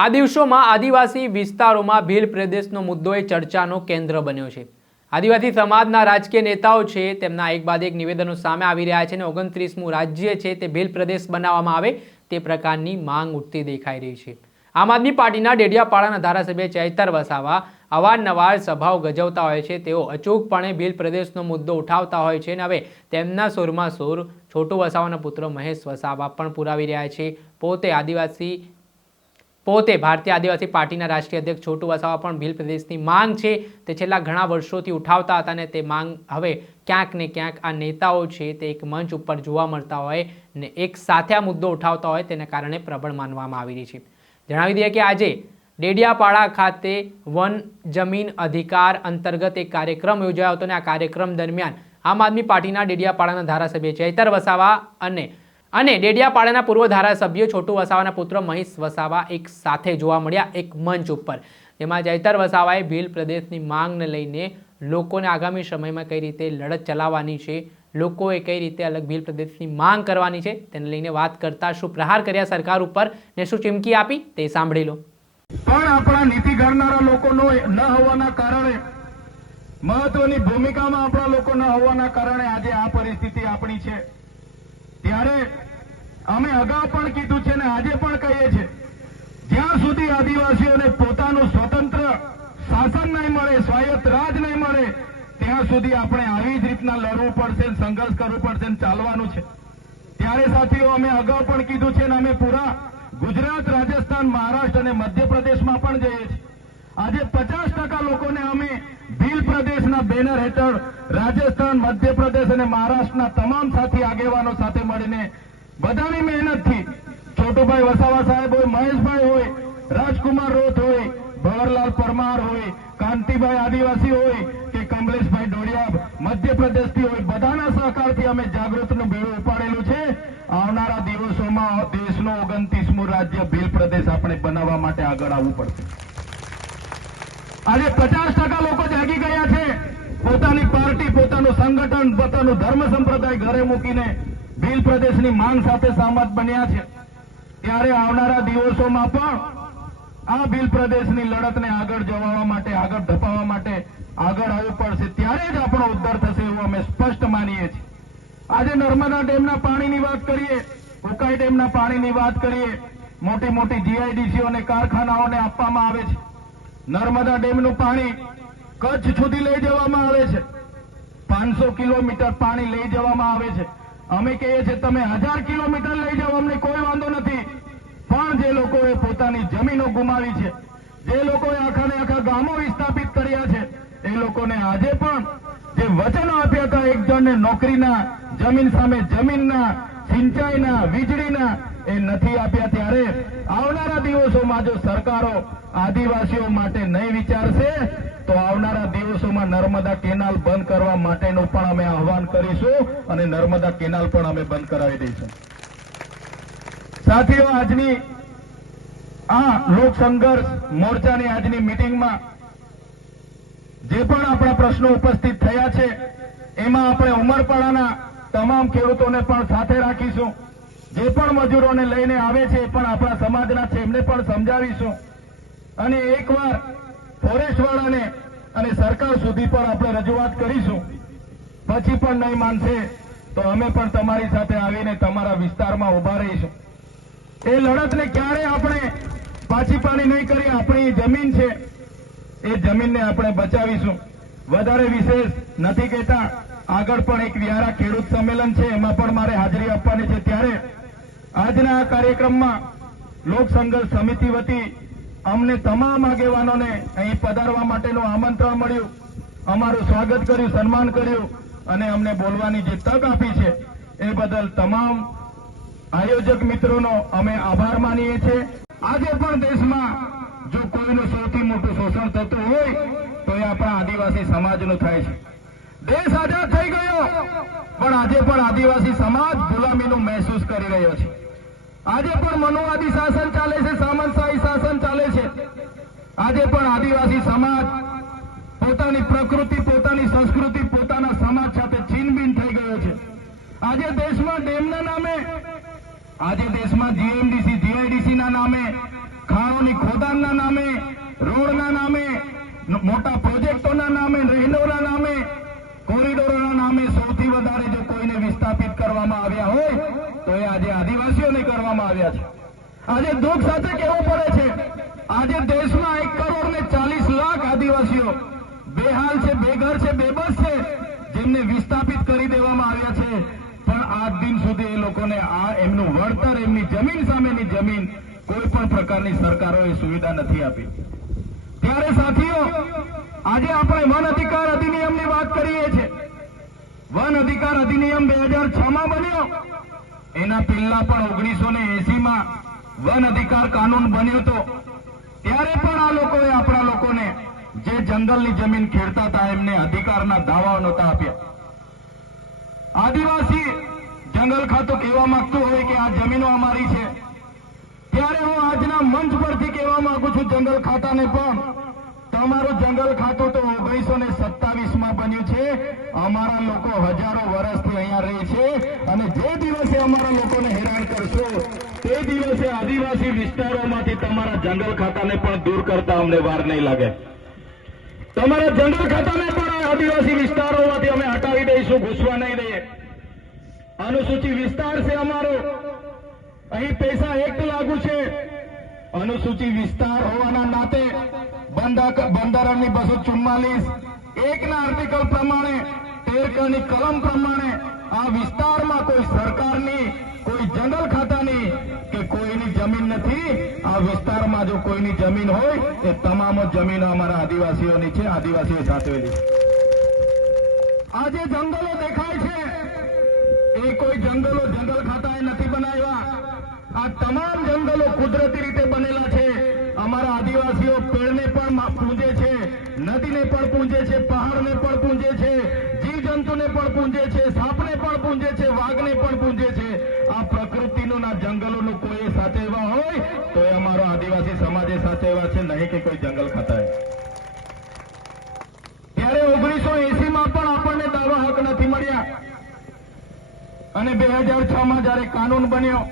આ દિવસોમાં આદિવાસી વિસ્તારોમાં ભીલ પ્રદેશનો મુદ્દો એ ચર્ચાનો કેન્દ્ર બન્યો છે। આદિવાસી સમાજના રાજકીય નેતાઓ છે તેમના એક બાદ એક નિવેદનો સામે આવી રહ્યા છે અને 29મું રાજ્ય છે તે ભીલ પ્રદેશ બનાવવામાં આવે તે પ્રકારની માંગ ઉઠતી દેખાઈ રહી છે। આમ આદમી પાર્ટીના ડેડિયાપાડાના ધારાસભ્ય ચૈતર વસાવા અવારનવાર સભાઓ ગજવતા હોય છે। તેઓ અચૂકપણે ભીલ પ્રદેશનો મુદ્દો ઉઠાવતા હોય છે અને હવે તેમના સુરમાં સુર છોટુ વસાવાના પુત્ર મહેશ વસાવા પણ પુરાવી રહ્યા છે। પોતે ભારતીય આદિવાસી પાર્ટીના રાષ્ટ્રીય અધ્યક્ષ છોટુ વસાવા પણ ભીલ પ્રદેશની માંગ છે તે છેલ્લા ઘણા વર્ષોથી ઉઠાવતા હતા અને તે માંગ હવે ક્યાંક ને ક્યાંક આ નેતાઓ છે તે એક મંચ ઉપર જોવા મળતા હોય ને એક સાથે આ મુદ્દો ઉઠાવતા હોય તેના કારણે પ્રબળ માનવામાં આવી રહી છે। જણાવી દઈએ કે આજે ડેડિયાપાડા ખાતે વન જમીન અધિકાર અંતર્ગત એક કાર્યક્રમ યોજાયો હતો અને આ કાર્યક્રમ દરમિયાન આમ આદમી પાર્ટીના ડેડિયાપાડાના ધારાસભ્ય ચૈતર વસાવા અને ડેડિયાપાડાના પૂર્વ ધારાસભ્ય છોટુ વસાવાના પુત્ર મહેશ વસાવા એક સાથે જોવા મળ્યા એક મંચ ઉપર। જેમાં ચૈતર વસાવાએ ભીલ પ્રદેશની માંગને લઈને લોકોને આગામી સમયમાં કઈ રીતે લડત ચલાવવાની છે, લોકોએ કઈ રીતે અલગ ભીલ પ્રદેશની માંગ કરવાની છે તેને લઈને વાત કરતા શું પ્રહાર કર્યા સરકાર ઉપર ને શું ચીમકી આપી તે સાંભળી લો। પણ આપણા નીતિ ઘડનારા લોકોનો ન હોવાના કારણે, મહત્વની ભૂમિકામાં આપણા લોકો ન હોવાના કારણે આજે આ પરિસ્થિતિ આપણી છે। ત્યારે અમે અગાઉ પણ કીધું છે ને આજે પણ કહીએ છીએ, જ્યાં સુધી આદિવાસીઓને પોતાનું સ્વતંત્ર શાસન નહીં મળે, સ્વાયત્ત રાજ નહીં મળે, ત્યાં સુધી આપણે આવી જ રીતના લડવું પડશે, સંઘર્ષ કરવું પડશે, ચાલવાનું છે। ત્યારે સાથીઓ અમે અગાઉ પણ કીધું છે ને અમે પૂરા ગુજરાત, રાજસ્થાન, મહારાષ્ટ્ર અને મધ્યપ્રદેશમાં પણ જઈએ છીએ। આજે 50% લોકોને અમે ભીલ પ્રદેશના બેનર હેઠળ રાજસ્થાન, મધ્યપ્રદેશ અને મહારાષ્ટ્રના તમામ સાથી આગેવાનો સાથે મળીને બધાની મહેનતથી છોટુભાઈ વસાવા સાહેબ હોય, મહેશભાઈ હોય, રાજકુમાર રોથ હોય, ભવરલાલ પરમાર હોય, કાંતિભાઈ આદિવાસી હોય કે કમલેશભાઈ ડોડિયા મધ્યપ્રદેશથી હોય, બધાના સહકારથી અમે જાગૃતનું બેડું ઉપાડેલું છે। આવનારા દિવસોમાં દેશનો 29મું રાજ્ય ભીલ પ્રદેશ આપણે બનાવવા માટે આગળ આવવું પડશે। આજે 50% લોકો જાગી ગયા છે, પોતાની પાર્ટી, પોતાનું સંગઠન, પોતાનું ધર્મ સંપ્રદાય ઘરે મૂકીને ભીલ પ્રદેશની માંગ સાથે સહમત બન્યા છે। ત્યારે આવનારા દિવસોમાં પણ આ ભીલ પ્રદેશની લડતને આગળ જવાવા માટે, આગળ ધપાવવા માટે આગળ આવવું પડશે। ત્યારે જ આપણો ઉદ્ધાર થશે એવું અમે સ્પષ્ટ માનીએ છીએ। આજે નર્મદા ડેમના પાણીની વાત કરીએ, ઉકાઈ ડેમના પાણીની વાત કરીએ, મોટી મોટી જીઆઈડીસીઓ અને કારખાનાઓને આપવામાં આવે છે। નર્મદા ડેમનું પાણી કચ્છ સુધી લઈ જવામાં આવે છે, 500 કિલોમીટર પાણી લઈ જવામાં આવે છે। અમે કહીએ છીએ તમે 1000 કિલોમીટર લઈ જાઓ, અમને કોઈ વાંધો નથી, પણ જે લોકોએ પોતાની જમીનો ગુમાવી છે, જે લોકોએ આખાને આખા ગામો વિસ્થાપિત કર્યા છે, એ લોકોને આજે પણ જે વચનો આપ્યા હતા એક જણને નોકરીના, જમીન સામે જમીનના, સિંચાઈના, વીજળીના, એ નથી આપ્યા। ત્યારે આવનારા દિવસોમાં જો સરકારો આદિવાસીઓ માટે નહીં વિચારશે તો આવનારા દિવસોમાં નર્મદા કેનાલ બંધ કરવા માટેનું પણ અમે આહવાન કરીશું અને નર્મદા કેનાલ પણ અમે બંધ કરાવી દઈશું। સાથીઓ, આજની આ લોક સંઘર્ષ મોરચાની આજની મિટિંગમાં જે પણ આપણા પ્રશ્નો ઉપસ્થિત થયા છે એમાં આપણે ઉમરપાડાના તમામ ખેડૂતોને પણ સાથે રાખીશું। જે પણ મજૂરોને લઈને આવે છે એ પણ આપણા સમાજના છે, એમને પણ સમજાવીશું અને એકવાર ફોરેસ્ટવાળાને અને સરકાર સુધી પણ આપણે રજૂઆત કરીશું। પછી પણ નહીં માનશે તો અમે પણ તમારી સાથે આવીને તમારા વિસ્તારમાં ઉભા રહીશું। એ લડતને ક્યારે આપણે પાછી પાણી નહીં કરીએ। આપણી જમીન છે એ જમીનને આપણે બચાવીશું। વધારે વિશેષ નથી કહેતા, આગળ પણ એક વ્યારા ખેડૂત સંમેલન છે, એમાં પણ મારે હાજરી આપવાની છે। ત્યારે આજના આ કાર્યક્રમમાં લોક સંઘર્ષ સમિતિ વતી અમને તમામ આગેવાનોને અહીં પધારવા માટેનું આમંત્રણ મળ્યું, અમારું સ્વાગત કર્યું, સન્માન કર્યું અને અમને બોલવાની જે તક આપી છે એ બદલ તમામ આયોજક મિત્રોનો અમે આભાર માનીએ છીએ। આજે પણ દેશમાં જો કોઈનું સૌથી મોટું શોષણ થતું હોય તો એ આપણા આદિવાસી સમાજનું થાય છે। દેશ આઝાદ થઈ ગયો પણ આજે પણ આદિવાસી સમાજ ગુલામીનું મહેસૂસ કરી રહ્યો છે। આજે પણ મનુવાદી શાસન ચાલે છે, સામંતશાહી શાસન ચાલે છે। આજે પણ આદિવાસી સમાજ પોતાની પ્રકૃતિ, પોતાની સંસ્કૃતિ, પોતાના સમાજ સાથે છીનબીન થઈ ગયો છે। આજે દેશમાં ડેમના નામે, આજે દેશમાં જીએમડીસી, જીઆઈડીસીના નામે ખાણોની ખોદાણના નામે, રોડના નામે, મોટા પ્રોજેક્ટોના નામે, રહેણોના નામે, કોરિડોરોના નામે સૌથી વધારે જો કોઈને વિસ્થાપિત કરવામાં આવ્યા હોય તો એ આજે આદિવાસીઓને કરવામાં આવ્યા છે. આજે દુઃખ સાથે કહેવું પડે છે, આજે દેશમાં 1,40,00,000 આદિવાસીઓ બેહાલ છે, બેઘર છે, બેબસ છે, જેમને વિસ્થાપિત કરી દેવામાં આવ્યા છે. પણ આજ દિન સુધી એ લોકોને આ એમનું વળતર, એમની જમીન સામેની જમીન કોઈ પણ પ્રકારની સરકારોએ સુવિધા નથી આપી. ત્યારે સાથીઓ, આજે આપણે વન અધિકાર અધિનિયમની વાત કરીએ છીએ. વન અધિકાર અધિનિયમ 2006માં બન્યો. એના પહેલા પણ 1980માં વન અધિકાર કાનૂન બન્યો હતો. ત્યારે પણ આ લોકોએ આપણા લોકોને જે જંગલની જમીન ખેડતા હતા એમને અધિકારના દાવાઓ નહોતા આપ્યા. આદિવાસી જંગલ ખાતું કહેવા માંગતું હોય કે આ જમીનો અમારી છે, ત્યારે હું આજના મંચ પરથી કહેવા માંગુ છું જંગલ ખાતાને પણ, તમારું જંગલ ખાતું તો 1927માં બન્યું છે. અમારા લોકો હજારો વર્ષથી અહીંયા રહે છે અને જે દિવસે અમારા લોકોને હેરાન કરશો તે દિવસે આદિવાસી વિસ્તારોમાંથી તમારા જંગલ ખાતાને પણ દૂર કરતા અમને વાર નહીં લાગે. તમારા જંગલ ખાતાને પણ આદિવાસી વિસ્તારોમાંથી અમે હટાવી દઈશું, ઘૂસવા નહીં દઈએ. અનુસૂચિત વિસ્તાર છે અમારો, અહીં પૈસા એક્ટ લાગુ છે. અનુસૂચિત વિસ્તાર હોવાના નાતે બંધારણની 244(1) ના આર્ટિકલ પ્રમાણે, 13 ની કલમ પ્રમાણે આ વિસ્તારમાં કોઈ સરકારની, કોઈ જંગલ ખાતાની કે કોઈની જમીન નથી. આ વિસ્તારમાં જો કોઈની જમીન હોય એ તમામ જમીનો અમારા આદિવાસીઓની છે, આદિવાસીઓ સાચવેલી. આજે જંગલો દેખાય છે એ કોઈ જંગલો જંગલ ખાતાએ નથી બનાવ્યા. આ તમામ જંગલો કુદરતી રીતે બનેલા છે. અમારા આદિવાસીઓ પેડને પણ પૂજે છે, નદીને પણ પૂજે છે, પહાડને પણ પૂજે છે, જીવજંતુને પણ પૂજે છે, સાપને પણ પૂજે છે, વાઘને પણ પૂજે છે. આ પ્રકૃતિનું ના જંગલોનું કોઈ સાચવવા હોય તો એ અમારો આદિવાસી સમાજે સાચવવા છે, નહીં કે કોઈ જંગલ ખાતાએ. ત્યારે 1980માં પણ આપણને દાવા હક નથી મળ્યા અને 2006માં જયારે કાનૂન બન્યો,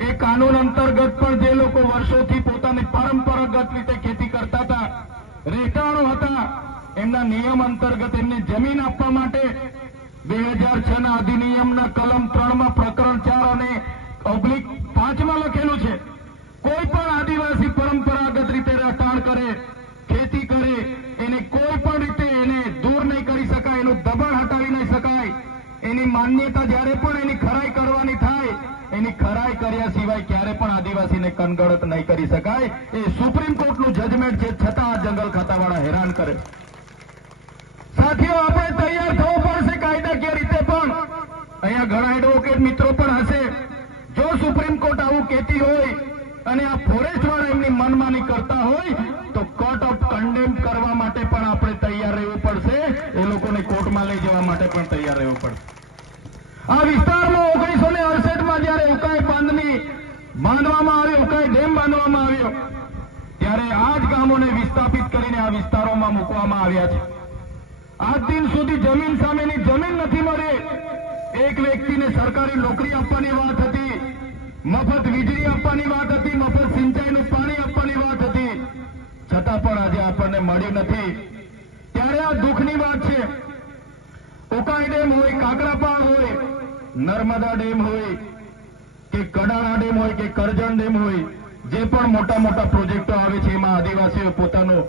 એ કાનૂન અંતર્ગત પણ જે લોકો વર્ષોથી પોતાની પરંપરાગત રીતે ખેતી કરતા હતા, રહેઠાણો હતા, એમના નિયમ અંતર્ગત એમને જમીન આપવા માટે 2006ના અધિનિયમના કલમ 3માં પ્રકરણ 4 અને /5માં લખેલું છે, કોઈ પણ આદિવાસી પરંપરાગત રીતે રહેઠાણ કરે, ખેતી કરે, એને કોઈ પણ રીતે એને દૂર નહીં કરી શકાય, એનું દબાણ હટાવી નહીં શકાય. એની માન્યતા જ્યારે પણ એની ખરાઈ કરવાની થાય, એની ખરાઈ કર્યા સિવાય ક્યારે પણ આદિવાસીને કનગડત નહીં કરી શકાય. એ સુપ્રીમ કોર્ટનું જજમેન્ટ છે, છતાં આ જંગલ ખાતાવાળા હેરાન કરે. સાથીઓ, આપણે તૈયાર થવું પડશે કાયદાકીય રીતે પણ. અહીંયા ઘણા એડવોકેટ મિત્રો પણ હશે. જો સુપ્રીમ કોર્ટ આવું કહેતી હોય અને આ ફોરેસ્ટ વાળા એમની મનમાની કરતા હોય તો કોર્ટ ઓફ કન્ડેમ કરવા માટે પણ આપણે તૈયાર રહેવું પડશે. એ લોકોને કોર્ટમાં લઈ જવા માટે પણ તૈયાર રહેવું પડશે. આ વિસ્તારમાં 1968માં જયારે ઉકાઈ બાંધવામાં આવ્યો, ઉકાઈ ડેમ બાંધવામાં આવ્યો, ત્યારે આ જ ગામોને વિસ્થાપિત કરીને આ વિસ્તારોમાં મૂકવામાં આવ્યા છે. આજ દિન સુધી જમીન સામેની જમીન નથી મળી. એક વ્યક્તિને સરકારી નોકરી આપવાની વાત હતી, મફત વીજળી આપવાની વાત હતી, મફત સિંચાઈનું પાણી આપવાની વાત હતી, છતાં પણ આજે આપણને મળ્યું નથી. ત્યારે આ દુઃખની વાત છે. ઉકાઈ ડેમ હોય, કાકરાપાળ હોય, નર્મદા ડેમ હોય કે કડાણા ડેમ હોય કે કરજણ ડેમ હોય, જે પણ મોટા મોટા પ્રોજેક્ટો આવે છે એમાં આદિવાસીઓ પોતાનું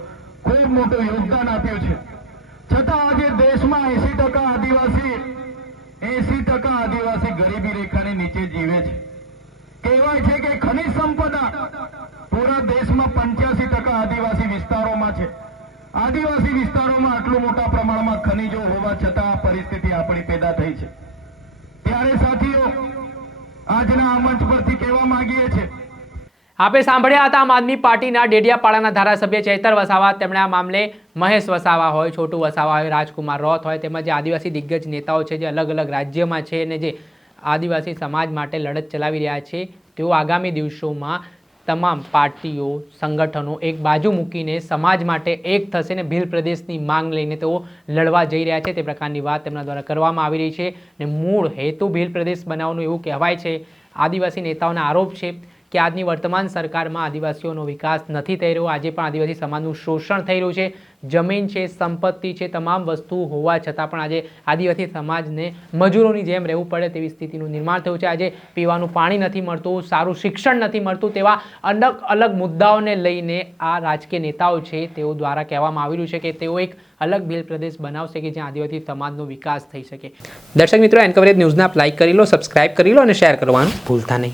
ખૂબ મોટું યોગદાન આપ્યું છે. છતાં આજે દેશમાં 80% આદિવાસી ગરીબી રેખાની નીચે જીવે છે. કહેવાય છે કે ખનિજ સંપદા પૂરા દેશમાં 85% આદિવાસી વિસ્તારોમાં છે. આદિવાસી વિસ્તારોમાં આટલું મોટા પ્રમાણમાં ખનિજો હોવા છતાં આ પરિસ્થિતિ આપણી પેદા થઈ છે. ત્યારે સાથીઓ, આજના આ મંચ પરથી કહેવા માંગીએ છીએ. આપણે સાંભળ્યા હતા આમ આદમી પાર્ટીના ડેડિયાપાડાના ધારાસભ્ય ચૈતર વસાવા. તેમણે આ મામલે મહેશ વસાવા હોય, છોટુ વસાવા હોય, રાજકુમાર રોથ હોય, તેમજ જે આદિવાસી દિગ્ગજ નેતાઓ છે જે અલગ અલગ રાજ્યમાં છે અને જે આદિવાસી સમાજ માટે લડત ચલાવી રહ્યા છે, તેઓ આગામી દિવસોમાં તમામ પાર્ટીઓ, સંગઠનો એક બાજુ મૂકીને સમાજ માટે એક થશે અને ભીલ પ્રદેશની માંગ લઈને તેઓ લડવા જઈ રહ્યા છે. તે પ્રકારની વાત તેમના દ્વારા કરવામાં આવી રહી છે અને મૂળ હેતુ ભીલ પ્રદેશ બનાવવાનું એવું કહેવાય છે. આદિવાસી નેતાઓના આરોપ છે કે આજની વર્તમાન સરકારમાં આદિવાસીઓનો વિકાસ નથી થઈ રહ્યો. આજે પણ આદિવાસી સમાજનું શોષણ થઈ રહ્યું છે. જમીન છે, સંપત્તિ છે, તમામ વસ્તુ હોવા છતાં પણ આજે આદિવાસી સમાજને મજૂરોની જેમ રહેવું પડે તેવી સ્થિતિનું નિર્માણ થયું છે. આજે પીવાનું પાણી નથી મળતું, સારું શિક્ષણ નથી મળતું, તેવા અલગ અલગ મુદ્દાઓને લઈને આ રાજકીય નેતાઓ છે તેઓ દ્વારા કહેવામાં આવી રહ્યું છે કે તેઓ એક અલગ ભીલ પ્રદેશ બનાવશે કે જ્યાં આદિવાસી સમાજનો વિકાસ થઈ શકે. દર્શક મિત્રો, એન કવરેજ ન્યૂઝને આપ લાઇક કરી લો, સબસ્ક્રાઇબ કરી લો અને શેર કરવાનું ભૂલતા નહીં.